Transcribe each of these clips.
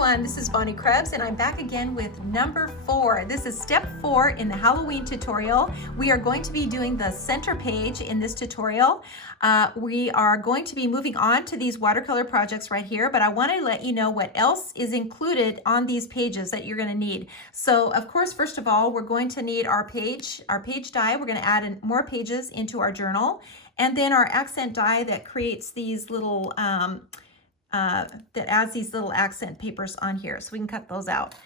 everyone, this is Bonnie Krebs and I'm back again with number 4. This is step 4 in the Halloween tutorial. We are going to be doing the center page in this tutorial. We are going to be moving on to these watercolor projects right here, but I want to let you know what else is included on these pages that you're going to need. So of course, first of all, we're going to need our page die. We're going to add in more pages into our journal, and then our accent die that creates these little that adds these little accent papers on here, so we can cut those out.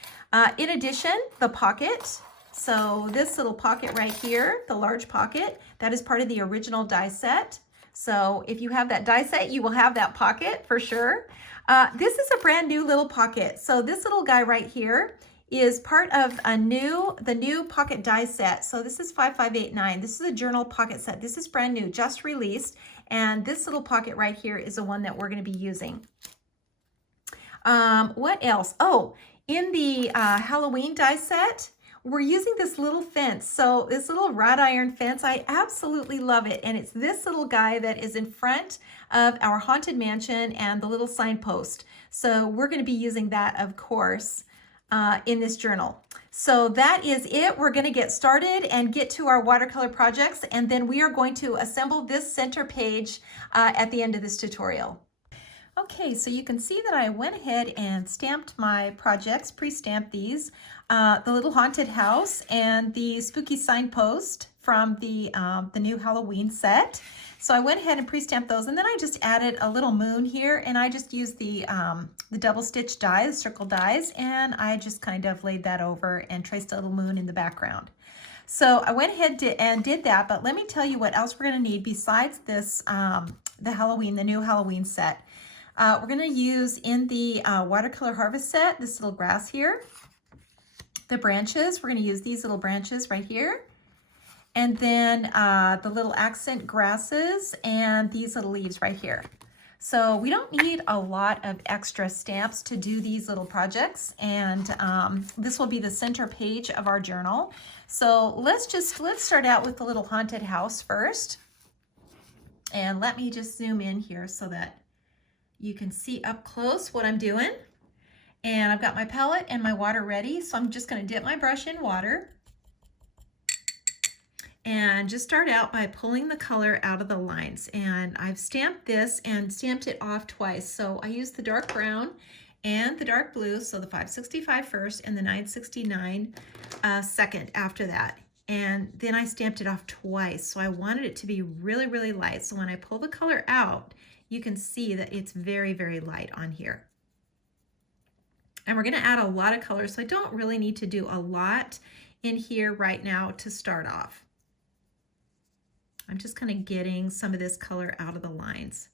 In addition, the pocket. So this little pocket right here, the large pocket, that is part of the original die set. So if you have that die set, you will have that pocket for sure. This is a brand new little pocket. So this little guy right here is part of the new pocket die set. So this is 5589. This is a journal pocket set. This is brand new, just released. And this little pocket right here is the one that we're going to be using. What else? Oh, in the Halloween die set, we're using this little fence. So this little wrought iron fence, I absolutely love it. And it's this little guy that is in front of our haunted mansion and the little signpost. So we're going to be using that, of course, in this journal. So that is it. We're going to get started and get to our watercolor projects, and then we are going to assemble this center page at the end of this tutorial. Okay, so you can see that I went ahead and stamped my projects, pre-stamped these, the little haunted house and the spooky signpost from the new Halloween set. So I went ahead and pre-stamped those, and then I just added a little moon here, and I just used the double stitch die, the circle dies, and I just kind of laid that over and traced a little moon in the background. So I went ahead and did that, but let me tell you what else we're going to need besides this, the new Halloween set. We're going to use in the watercolor harvest set this little grass here, the branches. We're going to use these little branches right here. And then the little accent grasses and these little leaves right here. So we don't need a lot of extra stamps to do these little projects. And this will be the center page of our journal. So let's start out with the little haunted house first. And let me just zoom in here so that you can see up close what I'm doing. And I've got my palette and my water ready. So I'm just going to dip my brush in water. And just start out by pulling the color out of the lines. And I've stamped this and stamped it off twice. So I used the dark brown and the dark blue, so the 565 first and the 969 second after that. And then I stamped it off twice. So I wanted it to be really, really light. So when I pull the color out, you can see that it's very, very light on here. And we're going to add a lot of color, so I don't really need to do a lot in here right now to start off. I'm just kind of getting some of this color out of the lines.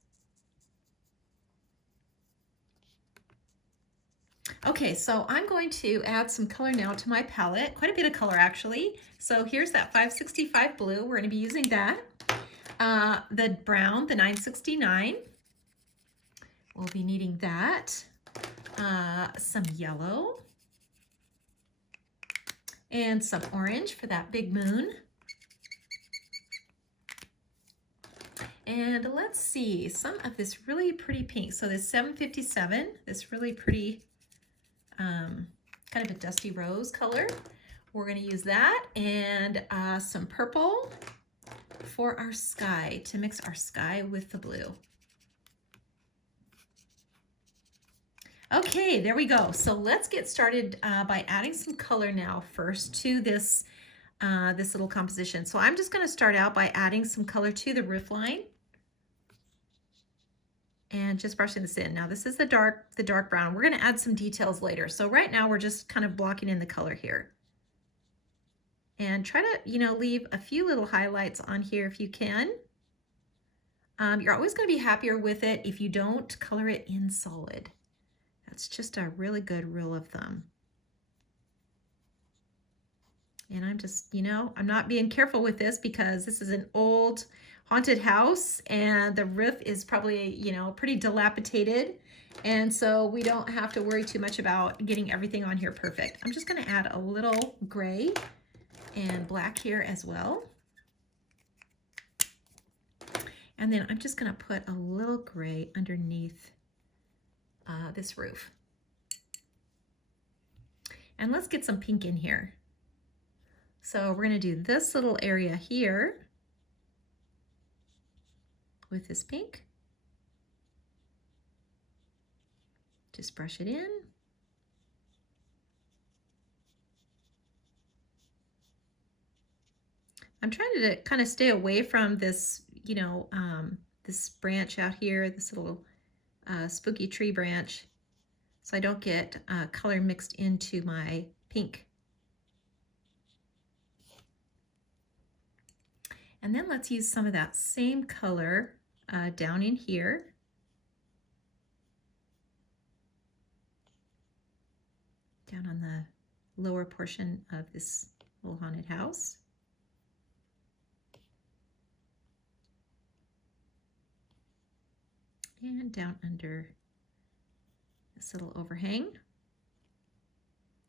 Okay, so I'm going to add some color now to my palette, quite a bit of color actually. So here's that 565 blue, we're going to be using that. The brown, the 969, we'll be needing that. Some yellow and some orange for that big moon. And let's see, some of this really pretty pink. So this 757, this really pretty, kind of a dusty rose color. We're going to use that, and some purple for our sky, to mix our sky with the blue. Okay, there we go. So let's get started by adding some color now first to this, this little composition. So I'm just going to start out by adding some color to the roof line. And just brushing this in. Now this is the dark brown. We're going to add some details later. So right now we're just kind of blocking in the color here. And try to, leave a few little highlights on here if you can. You're always going to be happier with it if you don't color it in solid. That's just a really good rule of thumb. And I'm just, I'm not being careful with this because this is an old haunted house and the roof is probably, pretty dilapidated. And so we don't have to worry too much about getting everything on here perfect. I'm just going to add a little gray and black here as well. And then I'm just going to put a little gray underneath this roof. And let's get some pink in here. So we're going to do this little area here with this pink. Just brush it in. I'm trying to kind of stay away from this, you know, this branch out here, this little spooky tree branch, so I don't get color mixed into my pink. And then let's use some of that same color down in here. Down on the lower portion of this little haunted house. And down under this little overhang.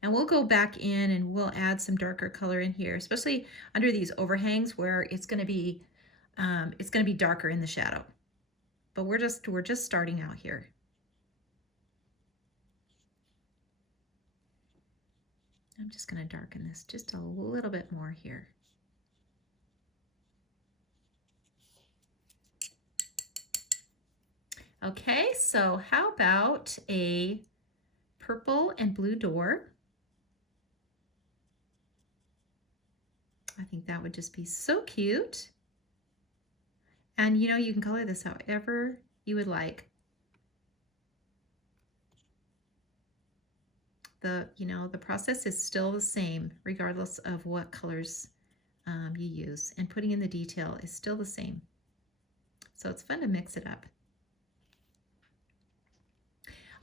And we'll go back in and we'll add some darker color in here, especially under these overhangs where it's going to be darker in the shadow. But we're just starting out here. I'm just going to darken this just a little bit more here. Okay, so how about a purple and blue door? I think that would just be so cute. And you know, you can color this however you would like. The process is still the same regardless of what colors you use, and putting in the detail is still the same. So it's fun to mix it up.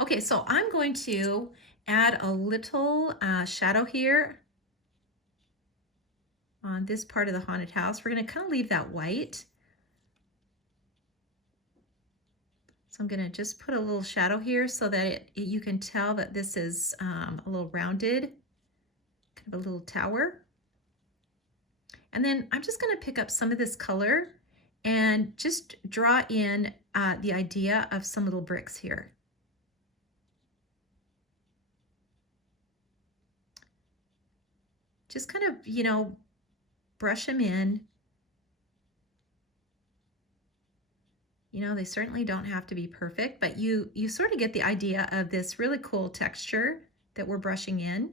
Okay, so I'm going to add a little shadow here on this part of the haunted house. We're going to kind of leave that white. So I'm going to just put a little shadow here so that you can tell that this is a little rounded, kind of a little tower. And then I'm just going to pick up some of this color and just draw in the idea of some little bricks here. Just kind of, you know, brush them in. You know, they certainly don't have to be perfect, but you sort of get the idea of this really cool texture that we're brushing in.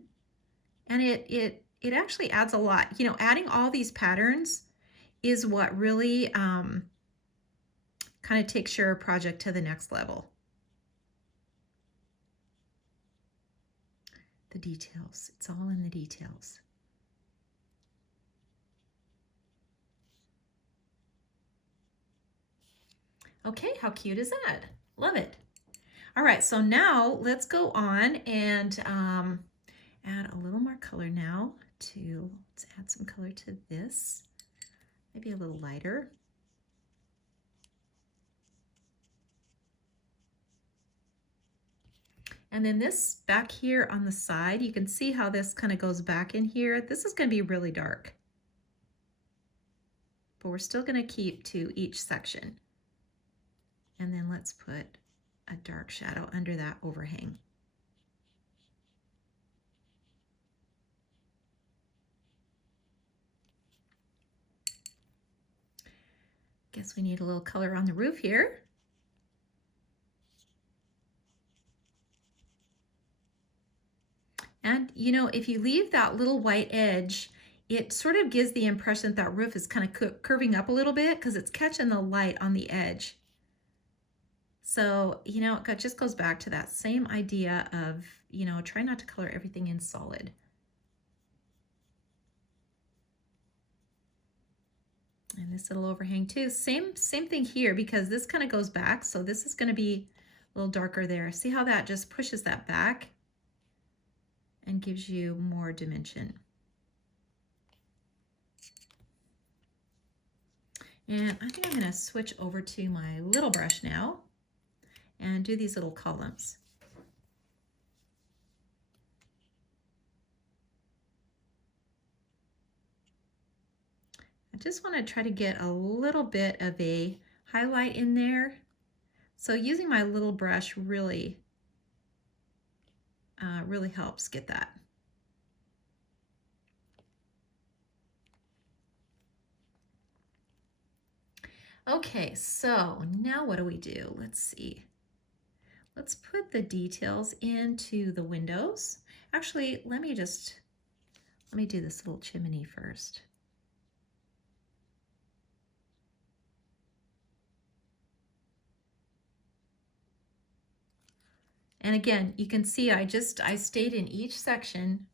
And it actually adds a lot. You know, adding all these patterns is what really kind of takes your project to the next level. The details, it's all in the details. Okay, how cute is that? Love it. All right, so now let's go on and add a little more color now to, let's add some color to this, maybe a little lighter. And then this back here on the side, you can see how this kind of goes back in here. This is going to be really dark, but we're still going to keep to each section. And then let's put a dark shadow under that overhang. Guess we need a little color on the roof here. And you know, if you leave that little white edge, it sort of gives the impression that roof is kind of curving up a little bit because it's catching the light on the edge. So, you know, it just goes back to that same idea of, you know, try not to color everything in solid. And this little overhang too, same thing here, because this kind of goes back. So this is going to be a little darker there. See how that just pushes that back and gives you more dimension. And I think I'm going to switch over to my little brush now and do these little columns. I just want to try to get a little bit of a highlight in there. So using my little brush really helps get that. Okay, so now what do we do? Let's see. Let's put the details into the windows. Actually, let me do this little chimney first. And again, you can see I stayed in each section.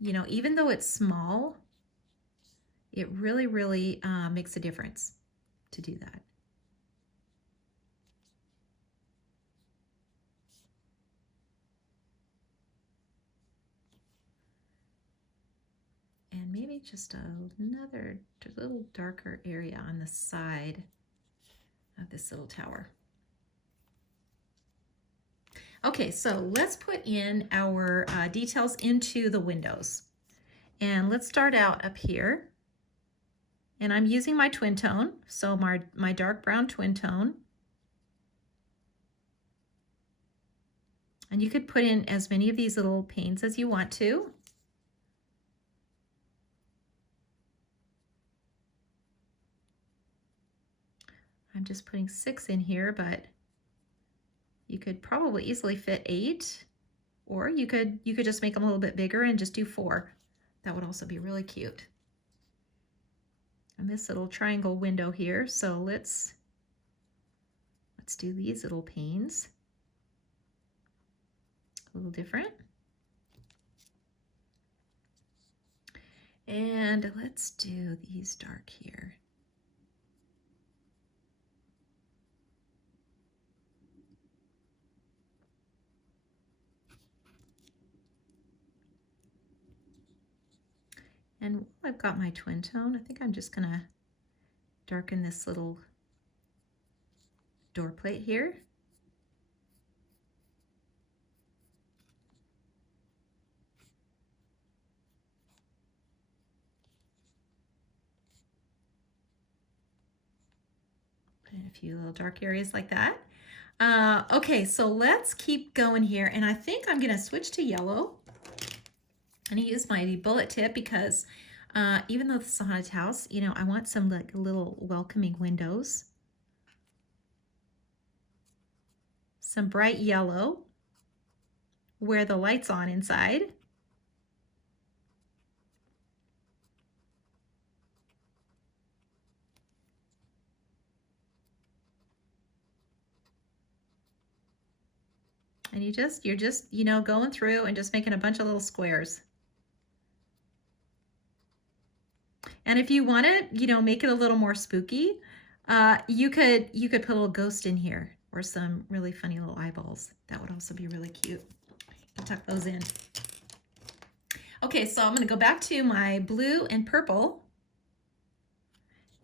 You know, even though it's small, it really, really makes a difference to do that. And maybe just another little darker area on the side of this little tower. Okay, so let's put in our details into the windows. And let's start out up here. And I'm using my twin tone, so my dark brown twin tone. And you could put in as many of these little panes as you want to. I'm just putting 6 in here, but you could probably easily fit 8, or you could just make them a little bit bigger and just do 4. That would also be really cute. And this little triangle window here, so let's do these little panes. A little different. And let's do these dark here. And while I've got my twin tone, I think I'm just gonna darken this little door plate here. Put in a few little dark areas like that. Okay, so let's keep going here. And I think I'm gonna switch to yellow. I'm gonna use my bullet tip because even though this is a haunted house, you know, I want some like little welcoming windows. Some bright yellow where the light's on inside. And you're just, you know, going through and just making a bunch of little squares. And if you want to, you know, make it a little more spooky, you could put a little ghost in here or some really funny little eyeballs. That would also be really cute. I'll tuck those in. Okay, so I'm going to go back to my blue and purple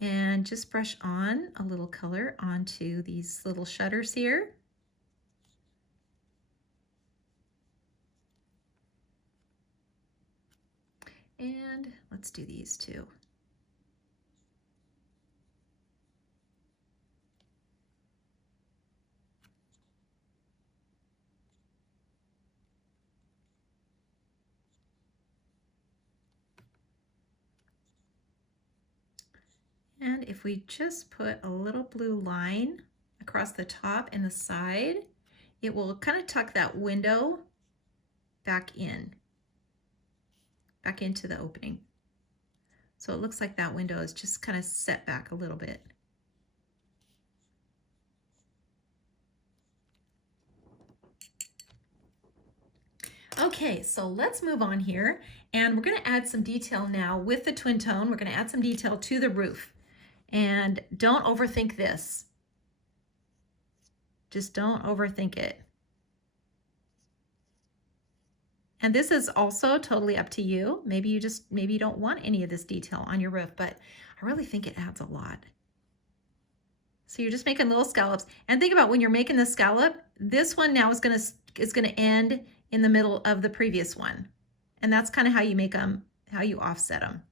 and just brush on a little color onto these little shutters here. And let's do these too. And if we just put a little blue line across the top and the side, it will kind of tuck that window back into the opening. So it looks like that window is just kind of set back a little bit. Okay, so let's move on here, and we're going to add some detail now with the twin tone. We're going to add some detail to the roof. And don't overthink this. Just don't overthink it. And this is also totally up to you. Maybe you don't want any of this detail on your roof, but I really think it adds a lot. So you're just making little scallops. And think about when you're making the scallop, this one now is gonna end in the middle of the previous one. And that's kind of how you make them, how you offset them.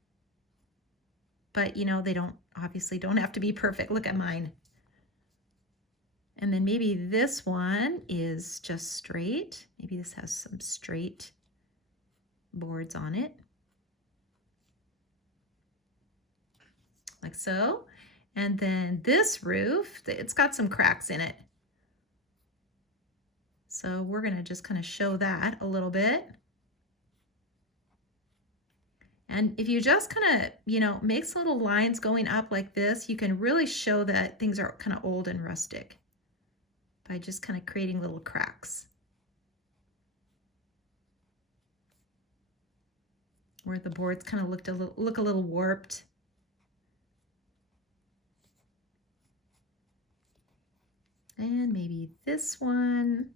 But you know, they obviously don't have to be perfect. Look at mine. And then maybe this one is just straight. Maybe this has some straight boards on it. like so. And then this roof, it's got some cracks in it. So we're going to just kind of show that a little bit. And if you just kind of, you know, make some little lines going up like this, you can really show that things are kind of old and rustic by just kind of creating little cracks where the boards kind of look a little warped. And maybe this one,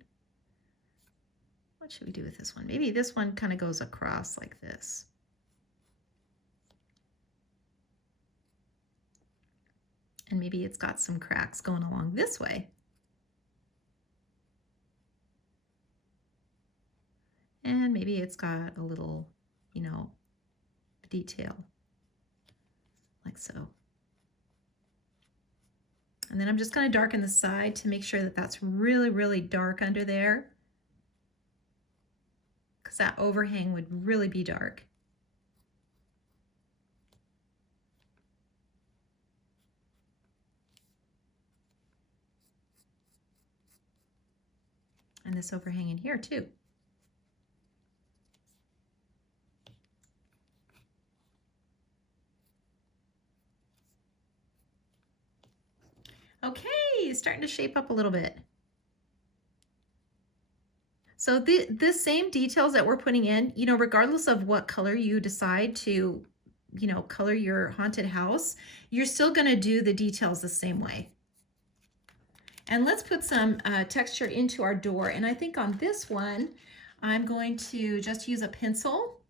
what should we do with this one? Maybe this one kind of goes across like this. And maybe it's got some cracks going along this way. And maybe it's got a little, you know, detail like so. And then I'm just going to darken the side to make sure that that's really, really dark under there, because that overhang would really be dark. And this overhang in here too. Okay, starting to shape up a little bit. So the same details that we're putting in, you know, regardless of what color you decide to, you know, color your haunted house, you're still going to do the details the same way. And let's put some texture into our door. And I think on this one, I'm going to just use a pencil.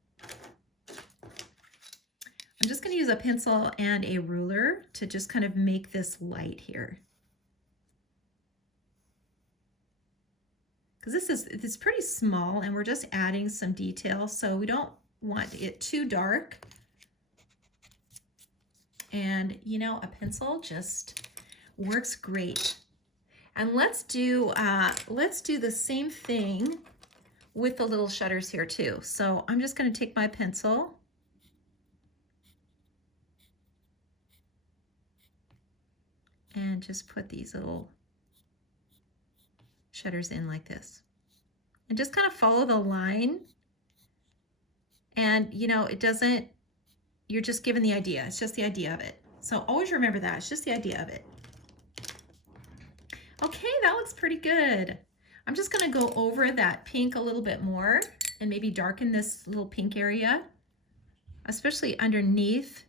I'm just going to use a pencil and a ruler to just kind of make this light here. Because it's pretty small and we're just adding some detail, so we don't want it too dark. And you know, a pencil just works great. And let's do the same thing with the little shutters here too. So I'm just going to take my pencil and just put these little shutters in like this. And just kind of follow the line. And you know, it doesn't, you're just given the idea. It's just the idea of it. So always remember that. It's just the idea of it. Okay, that looks pretty good. I'm just going to go over that pink a little bit more and maybe darken this little pink area, especially underneath.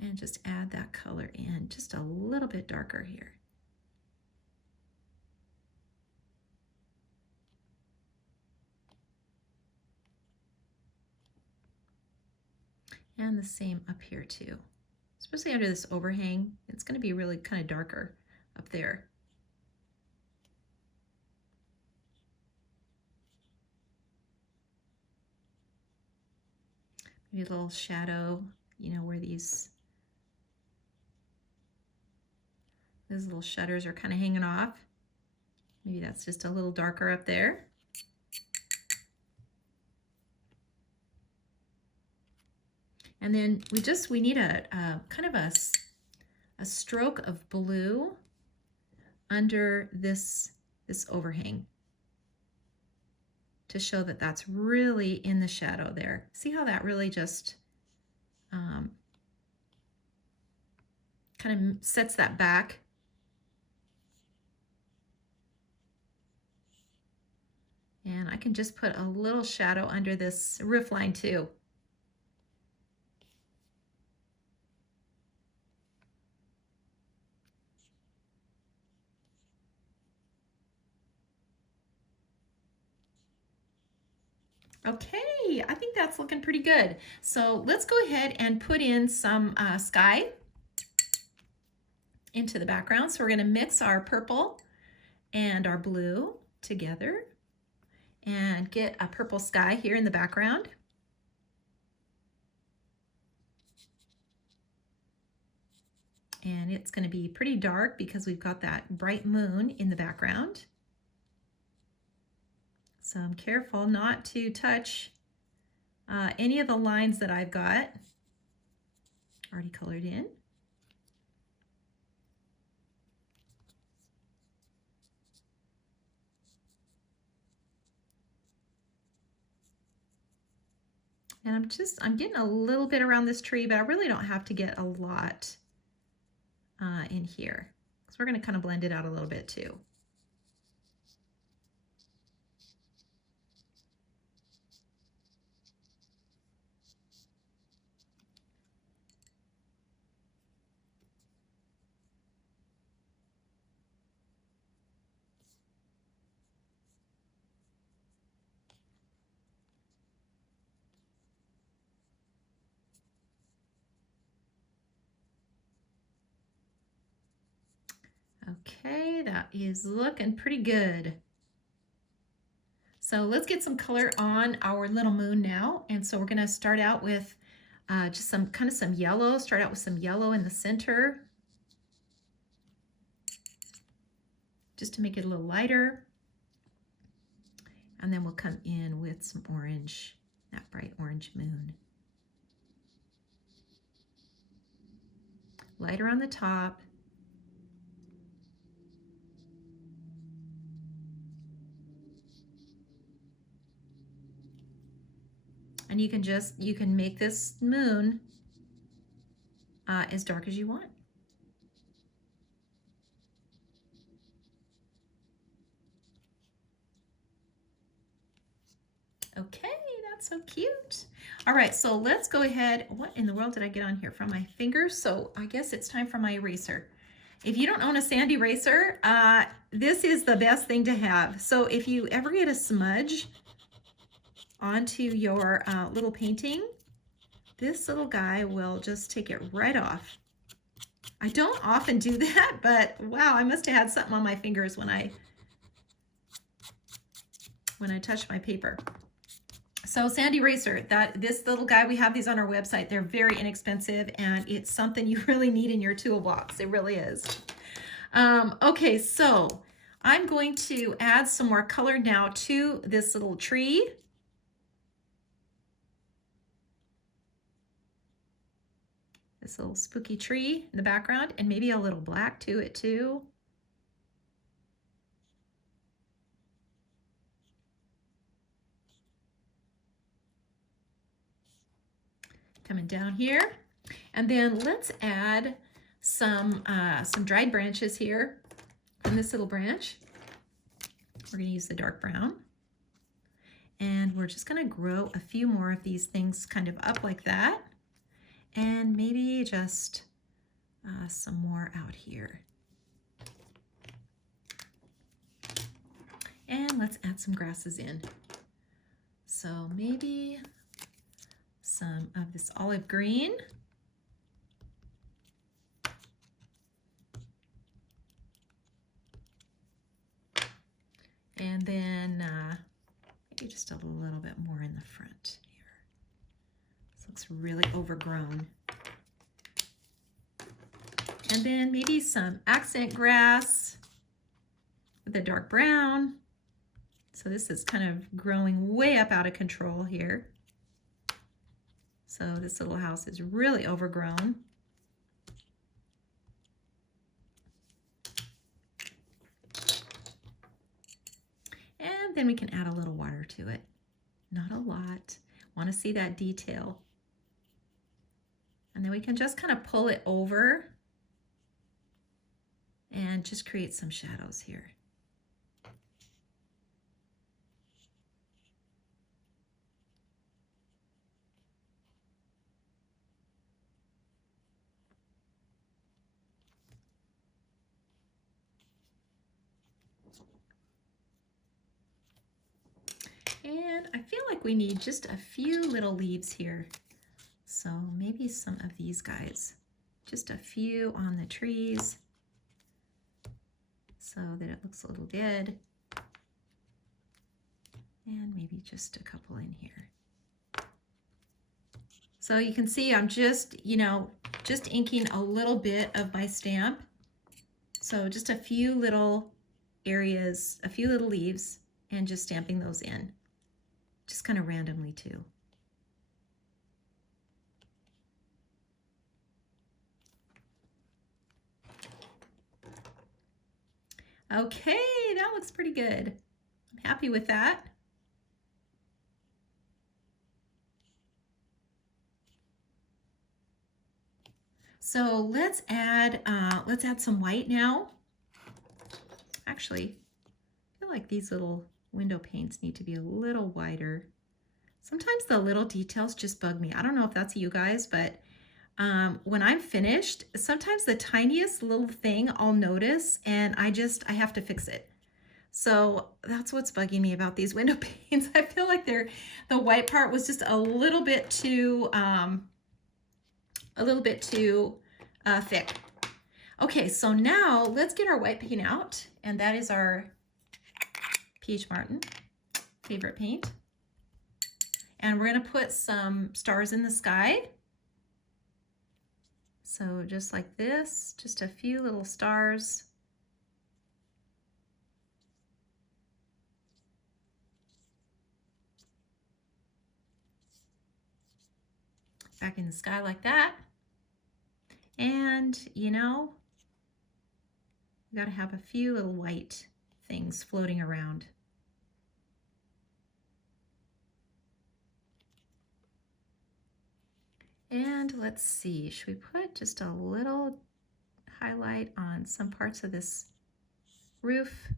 And just add that color in just a little bit darker here. And the same up here too. Especially under this overhang, it's going to be really kind of darker up there. Maybe a little shadow, you know, where these little shutters are kind of hanging off. Maybe that's just a little darker up there. And then we need a kind of a stroke of blue under this overhang to show that that's really in the shadow there. See how that really just kind of sets that back. And I can just put a little shadow under this roof line too. Okay, I think that's looking pretty good. So let's go ahead and put in some sky into the background. So we're going to mix our purple and our blue together and get a purple sky here in the background. And it's going to be pretty dark because we've got that bright moon in the background. So I'm careful not to touch any of the lines that I've got already colored in. And I'm getting a little bit around this tree, but I really don't have to get a lot in here, because we're going to kind of blend it out a little bit too. Okay, that is looking pretty good. So let's get some color on our little moon now. And so we're going to start out with just some yellow. Start out with some yellow in the center, just to make it a little lighter. And then we'll come in with some orange, that bright orange moon. Lighter on the top. And you can make this moon as dark as you want. Okay, that's so cute. All right, so let's go ahead. What in the world did I get on here from my fingers? So I guess it's time for my eraser. If you don't own a sand eraser, this is the best thing to have. So if you ever get a smudge onto your little painting, this little guy will just take it right off. I don't often do that, but wow, I must have had something on my fingers when I touched my paper. So sand eraser, this little guy, we have these on our website. They're very inexpensive, and it's something you really need in your toolbox. It really is. Okay, so I'm going to add some more color now to this little tree. This little spooky tree in the background, and maybe a little black to it too. Coming down here, and then let's add some dried branches here from this little branch. We're going to use the dark brown, and we're just going to grow a few more of these things kind of up like that, and maybe just some more out here. And let's add some grasses in. So maybe some of this olive green. And then maybe just a little bit more in the front here. This looks really overgrown. And then maybe some accent grass with a dark brown. So this is kind of growing way up out of control here. So this little house is really overgrown. And then we can add a little water to it. Not a lot. Want to see that detail. And then we can just kind of pull it over and just create some shadows here. And I feel like we need just a few little leaves here. So maybe some of these guys, just a few on the trees so that it looks a little dead. And maybe just a couple in here. So you can see I'm just inking a little bit of my stamp. So just a few little areas, a few little leaves. and just stamping those in, just kind of randomly too. Okay, that looks pretty good. I'm happy with that. So let's add some white now. Actually, I feel like these little window panes need to be a little wider. Sometimes the little details just bug me. I don't know if that's you guys, but when I'm finished, sometimes the tiniest little thing I'll notice and I have to fix it. So that's what's bugging me about these window panes. I feel like the white part was just a little bit too thick. Okay, so now let's get our white paint out, and that is our Peach Martin favorite paint. And we're gonna put some stars in the sky. So just like this, just a few little stars. Back in the sky like that. And you know, we gotta have a few little white things floating around. And let's see, should we put just a little highlight on some parts of this roof?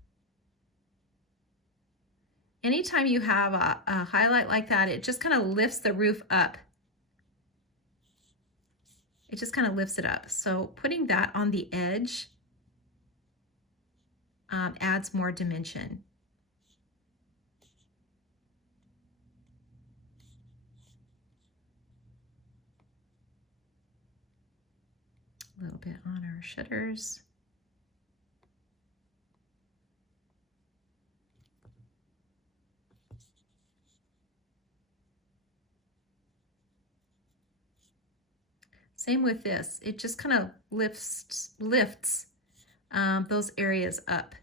Anytime you have a highlight like that, it just kind of lifts the roof up. It just kind of lifts it up. So putting that on the edge adds more dimension. A little bit on our shutters. Same with this. It just kind of lifts those areas up.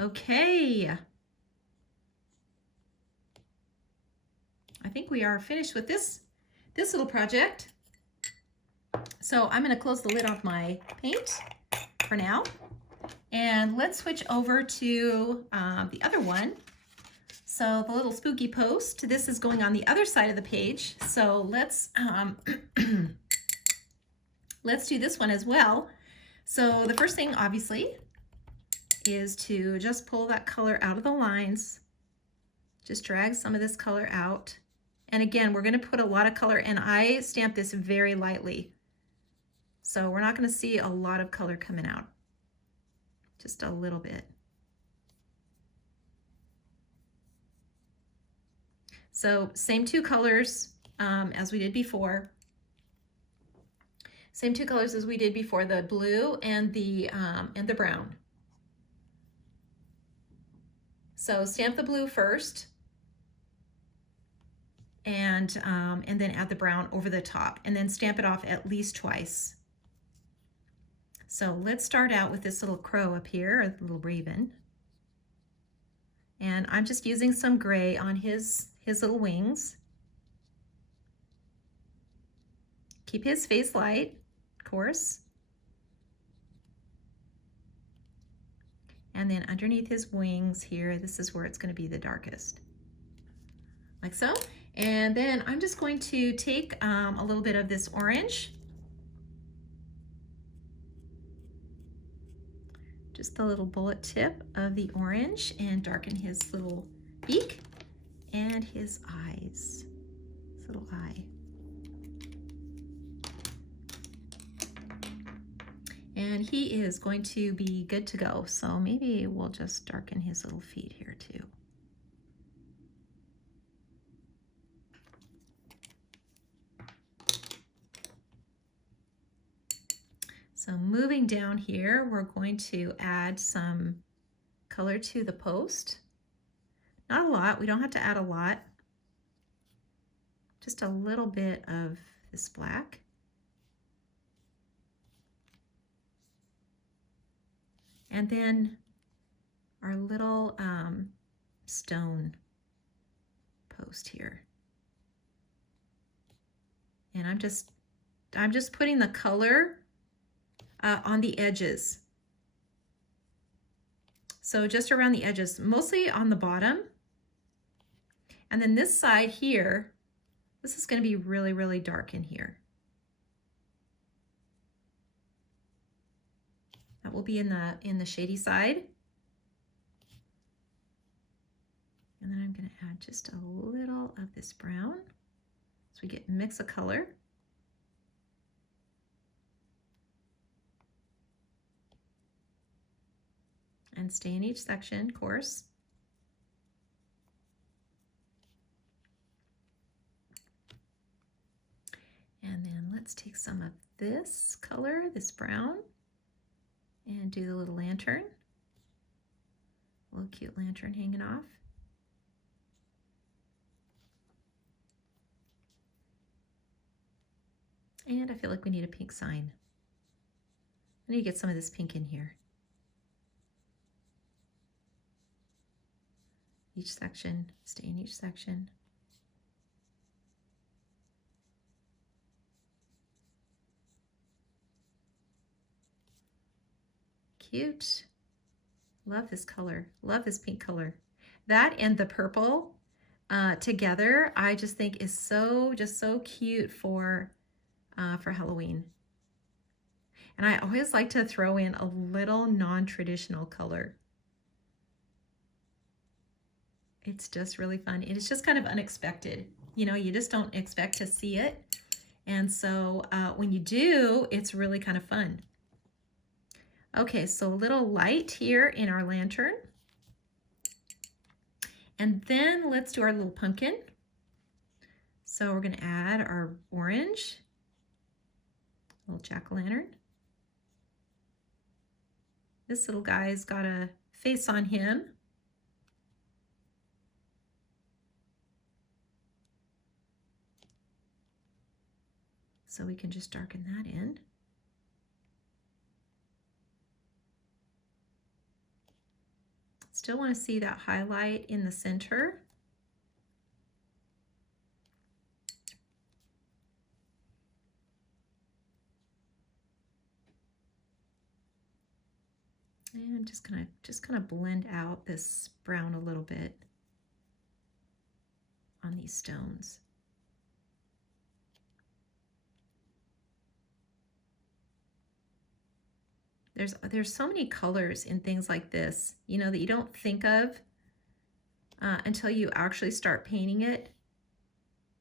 Okay. I think we are finished with this little project. So I'm going to close the lid off my paint for now. And let's switch over to the other one. So the little spooky post, this is going on the other side of the page. So let's let's do this one as well. So the first thing, obviously, is to just pull that color out of the lines. Just drag some of this color out. And again, we're going to put a lot of color, and I stamp this very lightly. So we're not going to see a lot of color coming out. Just a little bit. So same two colors as we did before. Same two colors as we did before, the blue and the brown. So stamp the blue first, and then add the brown over the top, and then stamp it off at least twice. So let's start out with this little crow up here, a little raven. And I'm just using some gray on his little wings. Keep his face light, of course. And then underneath his wings here, this is where it's going to be the darkest. Like so. And then I'm just going to take a little bit of this orange. Just the little bullet tip of the orange, and darken his little beak and his eyes, his little eye. And he is going to be good to go. So maybe we'll just darken his little feet here too. So moving down here, we're going to add some color to the post. Not a lot, we don't have to add a lot. Just a little bit of this black. And then our little stone post here. And I'm just putting the color on the edges. So just around the edges, mostly on the bottom. And then this side here, this is going to be really, really dark in here. That will be in the shady side. And then I'm going to add just a little of this brown so we get a mix of color. And stay in each section, of course. And then let's take some of this color, this brown, and do the little lantern. A little cute lantern hanging off. And I feel like we need a pink sign. I need to get some of this pink in here. Each section, stay in each section. Cute. Love this color. Love this pink color. That and the purple together, I just think is just so cute for Halloween. And I always like to throw in a little non-traditional color. It's just really fun. It's just kind of unexpected. You know, you just don't expect to see it. And so when you do, it's really kind of fun. Okay, so a little light here in our lantern. And then let's do our little pumpkin. So we're going to add our orange, little jack-o'-lantern. This little guy's got a face on him. So we can just darken that in. Still want to see that highlight in the center. And I'm just gonna blend out this brown a little bit on these stones. There's so many colors in things like this, you know, that you don't think of until you actually start painting it.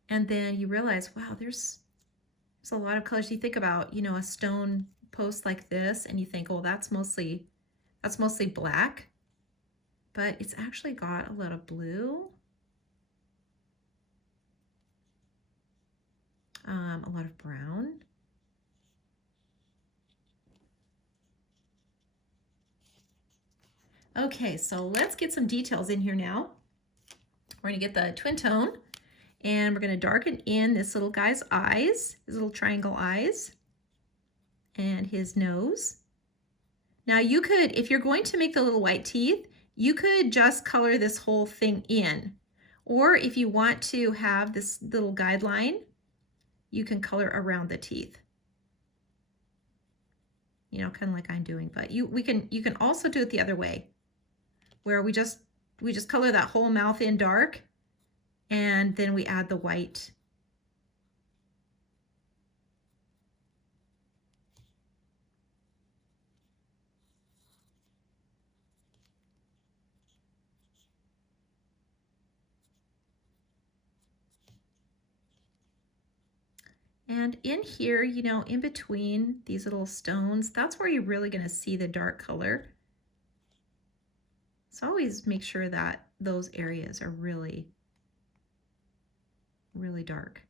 And then you realize, wow, there's a lot of colors. You think about, you know, a stone post like this and you think, oh, that's mostly black, but it's actually got a lot of blue, a lot of brown. Okay, so let's get some details in here now. We're gonna get the twin tone and we're gonna darken in this little guy's eyes, his little triangle eyes, and his nose. Now you could, if you're going to make the little white teeth, you could just color this whole thing in. Or if you want to have this little guideline, you can color around the teeth. You know, kind of like I'm doing, but you can also do it the other way, where we just color that whole mouth in dark and then we add the white. And in here, you know, in between these little stones, that's where you're really going to see the dark color. So always make sure that those areas are really, really dark.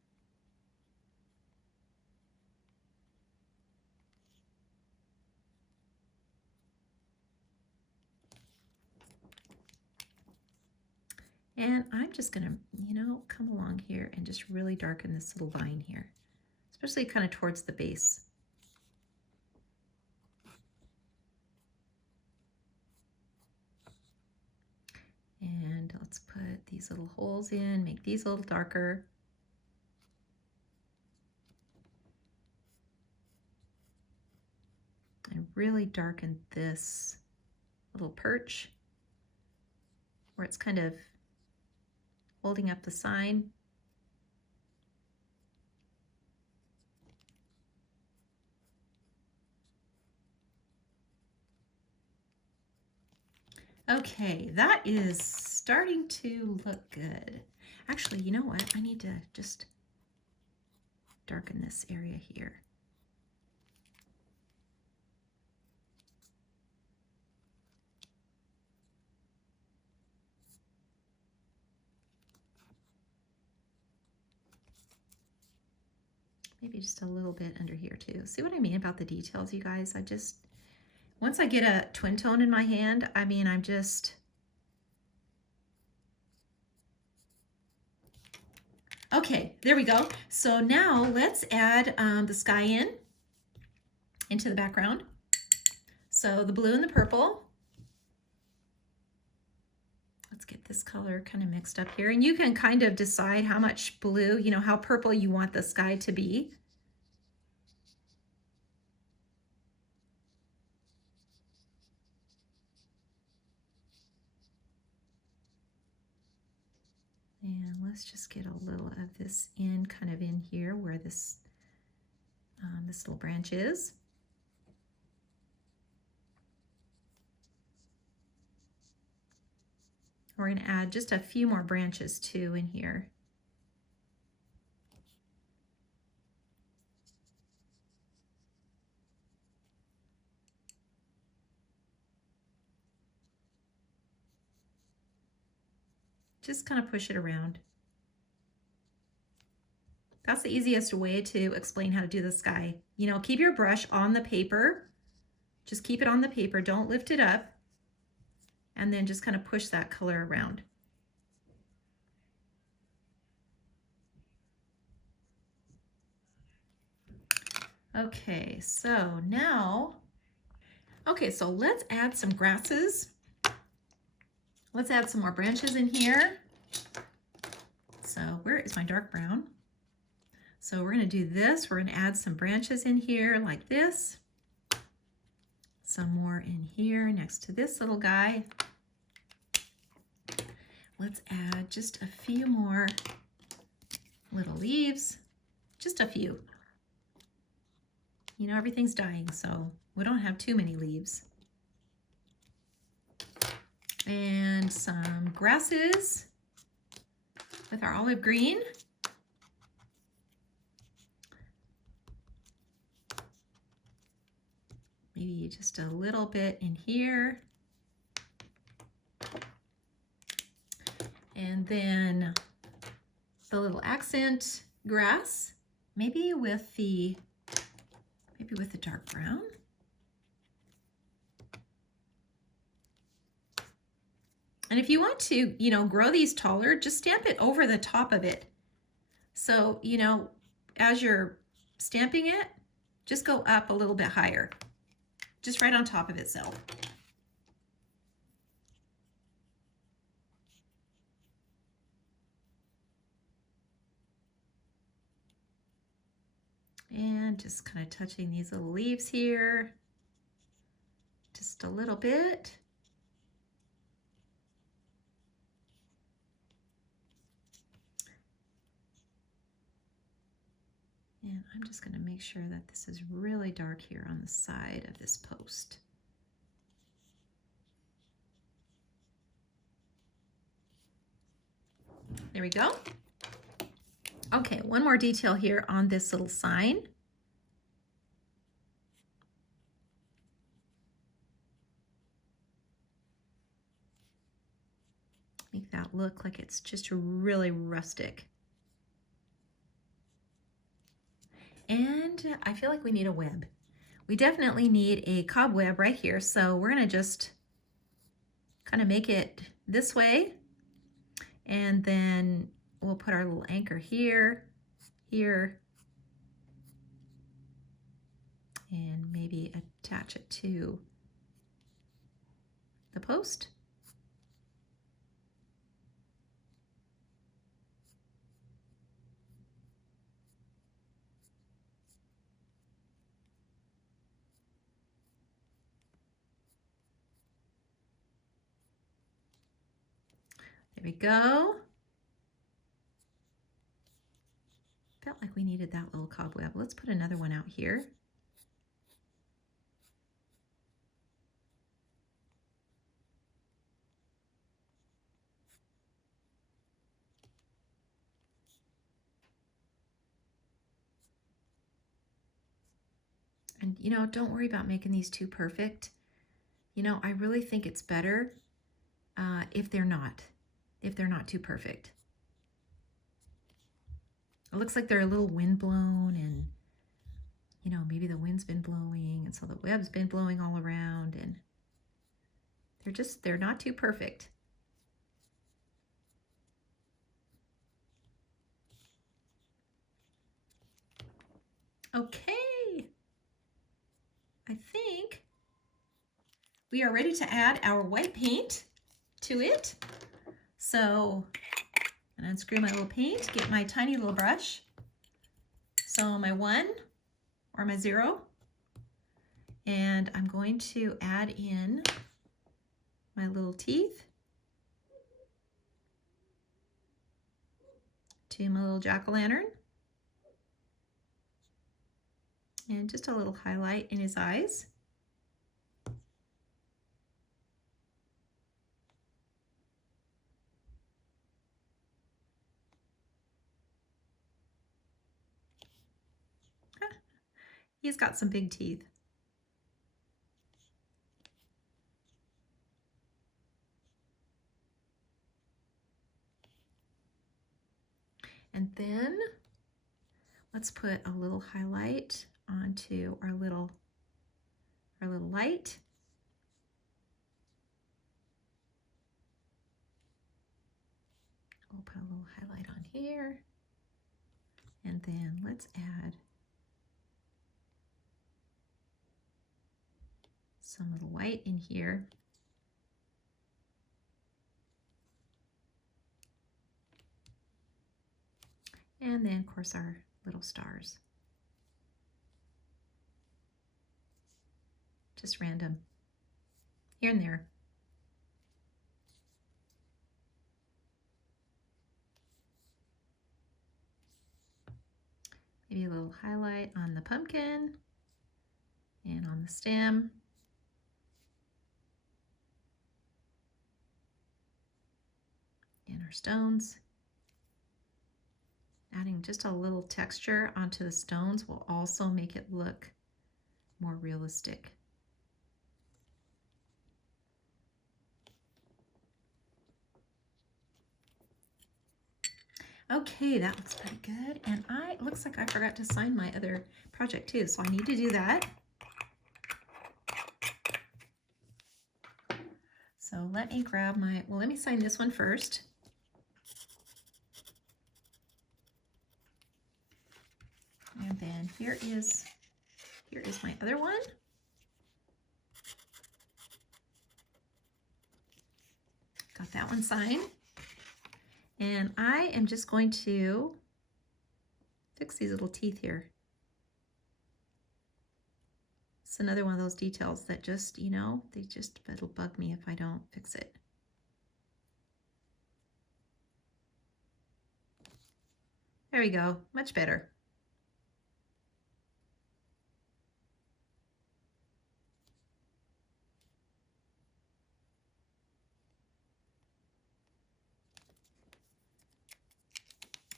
And I'm just going to, you know, come along here and just really darken this little line here, especially kind of towards the base. And let's put these little holes in, make these a little darker. And really darken this little perch where it's kind of holding up the sign. Okay, that is starting to look good. Actually, you know what? I need to just darken this area here. Maybe just a little bit under here too. See what I mean about the details, you guys? Once I get a twin tone in my hand, I'm just, okay, there we go. So now let's add the sky into the background. So the blue and the purple. Let's get this color kind of mixed up here. And you can kind of decide how much blue, how purple you want the sky to be. And let's just get a little of this kind of in here where this little branch is. We're going to add just a few more branches too in here. Just kind of push it around. That's the easiest way to explain how to do the sky. Keep your brush on the paper. Just keep it on the paper. Don't lift it up. And then just kind of push that color around. Okay, so now, so let's add some grasses. Let's add some more branches in here. So where is my dark brown? So we're going to do this. We're going to add some branches in here like this. Some more in here next to this little guy. Let's add just a few more little leaves. Just a few. Everything's dying, so we don't have too many leaves. And some grasses with our olive green. Maybe just a little bit in here. And then the little accent grass, maybe with the dark brown. And if you want to, grow these taller, just stamp it over the top of it. So, as you're stamping it, just go up a little bit higher, just right on top of itself. And just kind of touching these little leaves here, just a little bit. And I'm just going to make sure that this is really dark here on the side of this post. There we go. Okay, one more detail here on this little sign. Make that look like it's just really rustic. And I feel like we need a web. We definitely need a cobweb right here. So we're going to just kind of make it this way. And then we'll put our little anchor here, here, and maybe attach it to the post. There we go. Felt like we needed that little cobweb. Let's put another one out here. And, you know, don't worry about making these too perfect. You know, I really think it's better if they're not too perfect. It looks like they're a little wind blown, and, you know, maybe the wind's been blowing, and so the web's been blowing all around, and they're not too perfect. Okay, I think we are ready to add our white paint to it. So I'm gonna unscrew my little paint, get my tiny little brush. So my 1 or my 0, and I'm going to add in my little teeth to my little jack-o'-lantern, and just a little highlight in his eyes. He's got some big teeth. And then let's put a little highlight onto our little light. We'll put a little highlight on here. And then let's add some little white in here. And then, of course, our little stars. Just random, here and there. Maybe a little highlight on the pumpkin and on the stem. And our stones. Adding just a little texture onto the stones will also make it look more realistic. Okay, that looks pretty good. And it looks like I forgot to sign my other project too, so I need to do that. So let me grab let me sign this one first. And then here is my other one. Got that one signed. And I am just going to fix these little teeth here. It's another one of those details that just, you know, it'll bug me if I don't fix it. There we go, much better.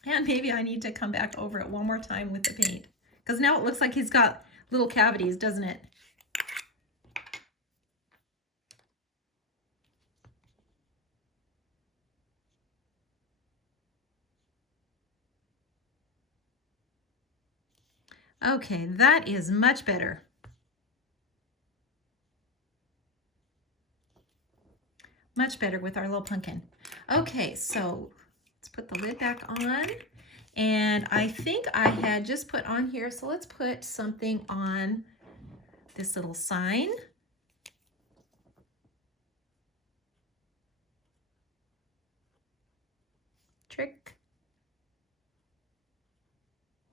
And maybe I need to come back over it one more time with the paint, because now it looks like he's got little cavities, doesn't it? Okay, that is much better. Much better with our little pumpkin. Okay, so let's put the lid back on. And I think I had just put on here, so let's put something on this little sign. Trick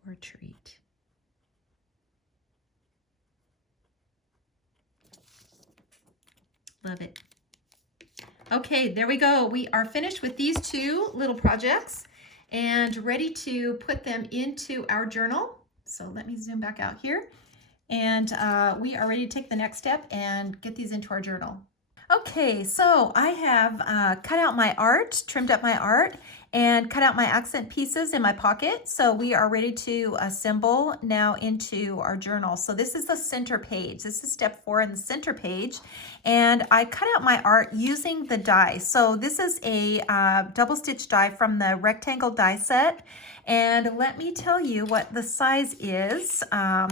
or treat. Love it. Okay, there we go. We are finished with these two little projects and ready to put them into our journal. So let me zoom back out here. And we are ready to take the next step and get these into our journal. Okay, so I have cut out my art, trimmed up my art, and cut out my accent pieces in my pocket. So we are ready to assemble now into our journal. So this is the center page. This is step 4 in the center page. And I cut out my art using the die. So this is a double stitch die from the rectangle die set. And let me tell you what the size is.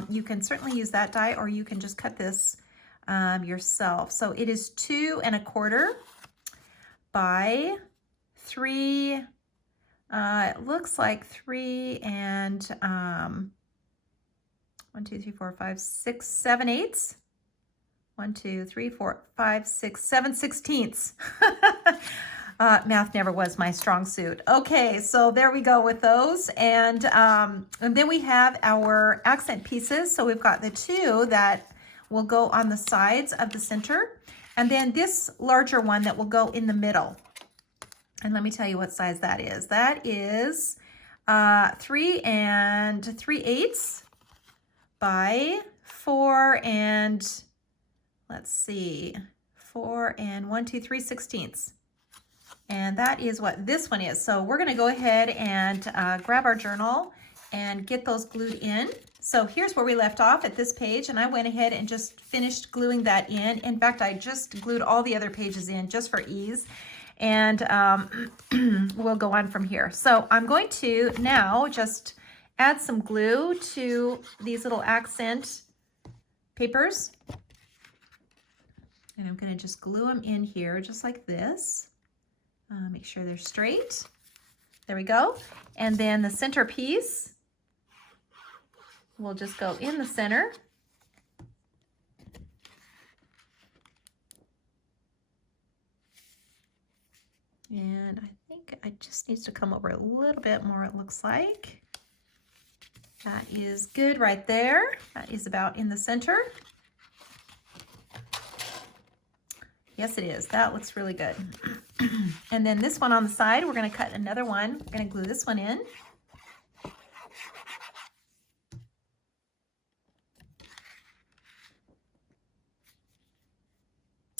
You can certainly use that die, or you can just cut this yourself. So it is 2 1/4 by 3. It looks like 3 and 1, 2, 3, 4, 5, 6, 7 eighths. 1, 2, 3, 4, 5, 6, 7 sixteenths. Math never was my strong suit. Okay, so there we go with those. And then we have our accent pieces. So we've got the 2 that will go on the sides of the center, and then this larger one that will go in the middle. And let me tell you what size that is. That is 3 3/8 by 4 and, let's see, 4 and 1, 2, 3 16ths. And that is what this one is. So we're gonna go ahead and grab our journal and get those glued in. So here's where we left off at this page, and I went ahead and just finished gluing that in. In fact, I just glued all the other pages in just for ease, and we'll go on from here. So I'm going to now just add some glue to these little accent papers, and I'm going to just glue them in here just like this. Make sure they're straight. There we go. And then the center piece will just go in the center. And I think it just needs to come over a little bit more, it looks like. That is good right there. That is about in the center. Yes, it is. That looks really good. And then this one on the side, we're going to cut another one. We're going to glue this one in.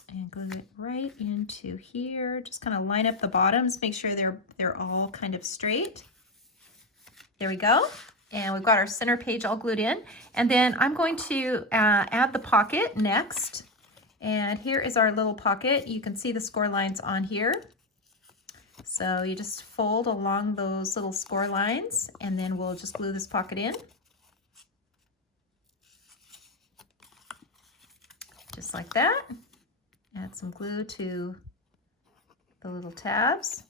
And glue it right into here. Just kind of line up the bottoms, make sure they're all kind of straight. There we go. And we've got our center page all glued in. And then I'm going to add the pocket next. And here is our little pocket. You can see the score lines on here. So you just fold along those little score lines, and then we'll just glue this pocket in. Just like that. Add some glue to the little tabs.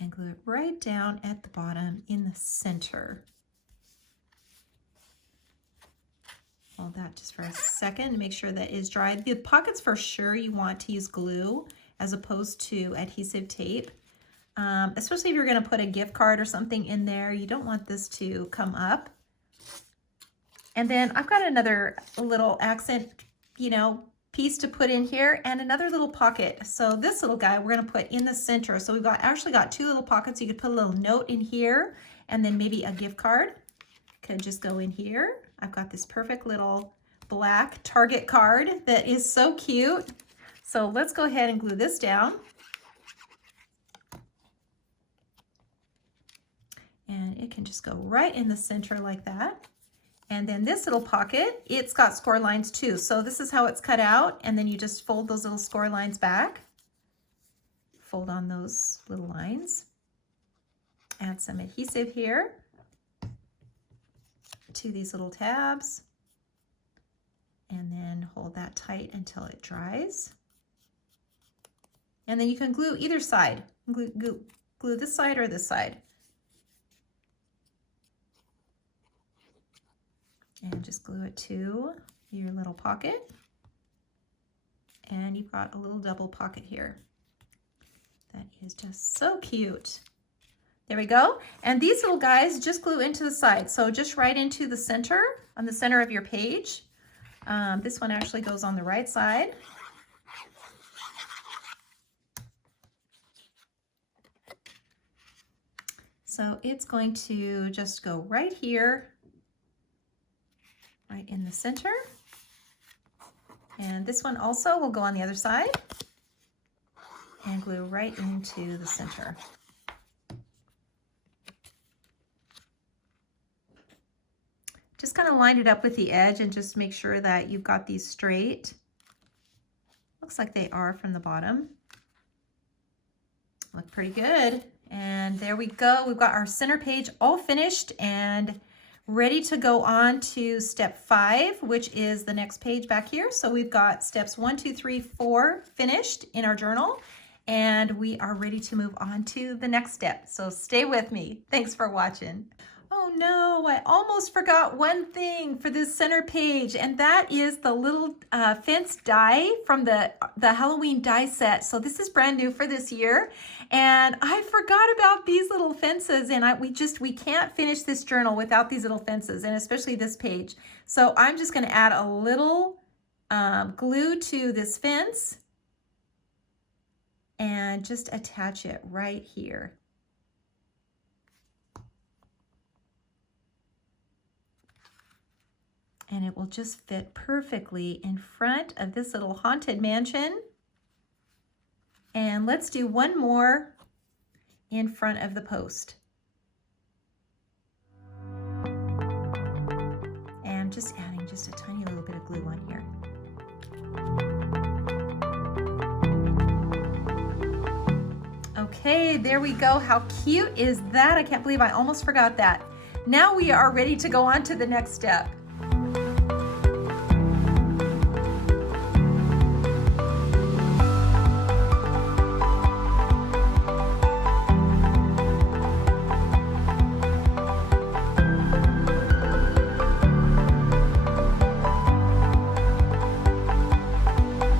And glue it right down at the bottom in the center. Hold that just for a second to make sure that is dry. The pockets, for sure, you want to use glue as opposed to adhesive tape. Especially if you're going to put a gift card or something in there, you don't want this to come up. And then I've got another little accent, piece to put in here, and another little pocket. So this little guy we're going to put in the center. So we've actually got 2 little pockets. You could put a little note in here, and then maybe a gift card could just go in here. I've got this perfect little black Target card that is so cute. So let's go ahead and glue this down. And it can just go right in the center like that. And then this little pocket, it's got score lines too. So this is how it's cut out. And then you just fold those little score lines back. Fold on those little lines. Add some adhesive here to these little tabs. And then hold that tight until it dries. And then you can glue either side. Glue this side or this side. And just glue it to your little pocket. And you've got a little double pocket here. That is just so cute. There we go. And these little guys just glue into the side. So just right into the center, on the center of your page. This one actually goes on the right side. So it's going to just go right here, right in the center. And this one also will go on the other side and glue right into the center. Just kind of line it up with the edge and just make sure that you've got these straight. Looks like they are from the bottom. Look pretty good. And there we go. We've got our center page all finished and ready to go on to step 5, which is the next page back here. So we've got steps 1, 2, 3, 4 finished in our journal, and we are ready to move on to the next step. So stay with me. Thanks for watching. Oh no, I almost forgot one thing for this center page, and that is the little fence die from the Halloween die set. So this is brand new for this year, and I forgot about these little fences, and we can't finish this journal without these little fences, and especially this page. So I'm just going to add a little glue to this fence and just attach it right here. And it will just fit perfectly in front of this little haunted mansion. And let's do one more in front of the post. And just adding just a tiny little bit of glue on here. Okay, there we go. How cute is that? I can't believe I almost forgot that. Now we are ready to go on to the next step.